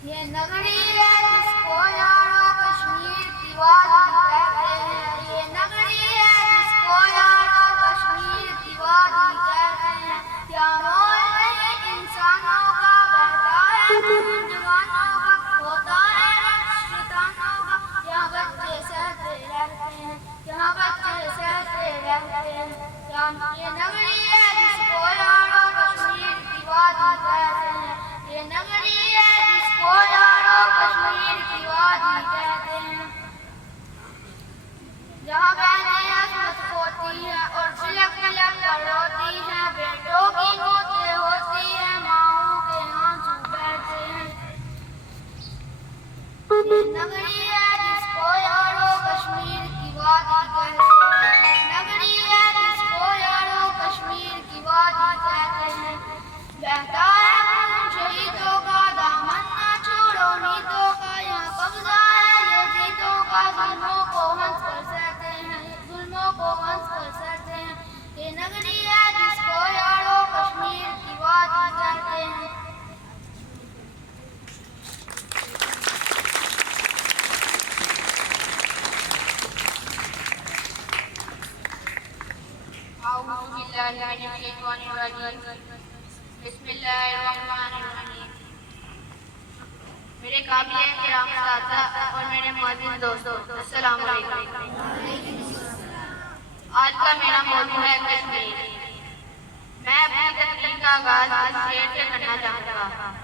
ये नगरी है जिसको यारो कश्मीर की वादी कहते हैं। ये नगरी है जिसको यारो कश्मीर की वादी कहते हैं। क्या मोल नहीं इंसानों का, बहता है खून जवानों का, होता है रक्स शैतानों का। यहाँ बच्चे सहते रहते हैं, यहाँ बच्चे सहते रहते हैं। ये नगरी है जिसको यारो कश्मीर की वादी कहते हैं। ये नगरी है जिसको यारो कश्मीर की वादी कहते हैं। जहाँ बहनें अजमत होती हैं और तिलक तिलक कर रोती हैं, बेटों की मौतें होती हैं, माँओं के आंसू बहते हैं। ये नगरी है जिसको यारो कश्मीर की वादी कहते हैं। ये नगरी है जिसको यारो कश्मीर की वादी कहते हैं। बहता है खून शहीदों का, दामन ना छोड़ो नीतों का। यहाँ कब्जा है यजीदों का, जुल्मों को हंस कर सहते हैं, जुल्मों को हंस कर सहते हैं। ये नगरी है जिसको यारो कश्मीर की वादी कहते हैं। मेरे काबिल किराम सादा और मेरे मोअज़्ज़िज़ दोस्तों, अस्सलाम वालेकुम। आज का मेरा मौजू है कश्मीर। मैं अपनी तकरीर का आगाज़ इस शेर से करना चाहूँगा।